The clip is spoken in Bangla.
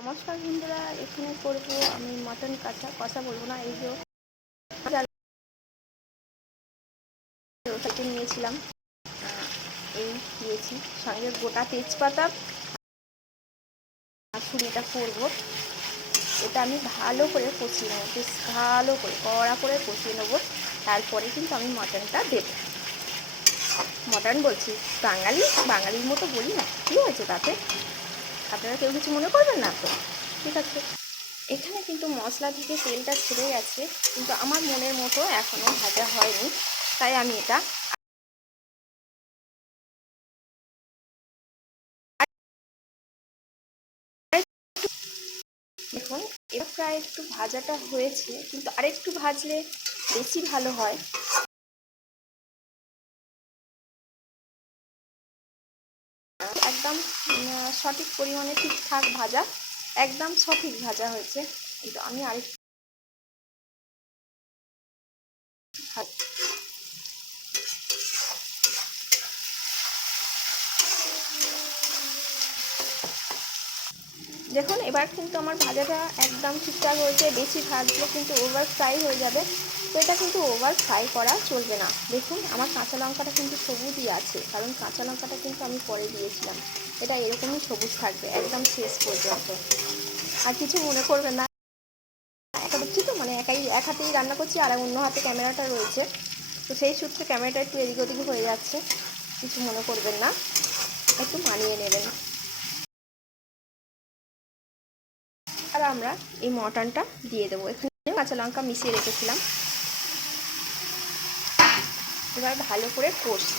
নমস্কার বন্ধুরা, এখানে করব আমি মটন কষা বলবো না, এই যে ওটাকে নিয়েছিলাম, এই দিয়েছি সঙ্গে গোটা তেজপাতা আর এটা করবো। এটা আমি ভালো করে কষিয়ে নেবো, বেশ ভালো করে কড়া করে কষিয়ে নেবো। তারপরে কিন্তু আমি মটনটা দেবো। মটন বলছি, বাঙালির মতো বলি না, কী হয়েছে তাতে? আপনারা কেউ কিছু মনে করবেন না তো? ঠিক আছে। এখানে কিন্তু মশলা থেকে তেলটা ছেড়ে গেছে, কিন্তু আমার মনের মতো এখনও ভাজা হয়নি, তাই আমি এটা দেখুন। এবার প্রায় একটু ভাজাটা হয়েছে, কিন্তু আরেকটু ভাজলে বেশি ভালো হয়। একদম সঠিক পরিমাণে ঠিকঠাক ভাজা, একদম সঠিক ভাজা হয়েছে, কিন্তু আমি আরেকটু দেখুন। এবার কিন্তু আমার ভাজাটা একদম ঠিকঠাক হয়েছে। বেশি ভাজলে কিন্তু ওভার ফ্রাই হয়ে যাবে, তো এটা কিন্তু ওভার ফ্রাই করা চলবে না। দেখুন, আমার কাঁচা লঙ্কাটা কিন্তু সবুজই আছে, কারণ কাঁচা লঙ্কাটা কিন্তু আমি পরে দিয়েছিলাম। এটা এরকমই সবুজ থাকবে একদম শেষ পর্যন্ত। আর কিছু মনে করবেন না, একা দিচ্ছি তো, মানে এক হাতেই রান্না করছি আর অন্য হাতে ক্যামেরাটা রয়েছে, তো সেই সূত্রে ক্যামেরাটা একটু এদিক ওদিক হয়ে যাচ্ছে, কিছু মনে করবেন না, একটু মানিয়ে নেবেন। আর আমরা এই মটনটা দিয়ে দেবো। এখানে কাঁচা লঙ্কা মিশিয়ে রেখেছিলাম, এবার ভালো করে কষি।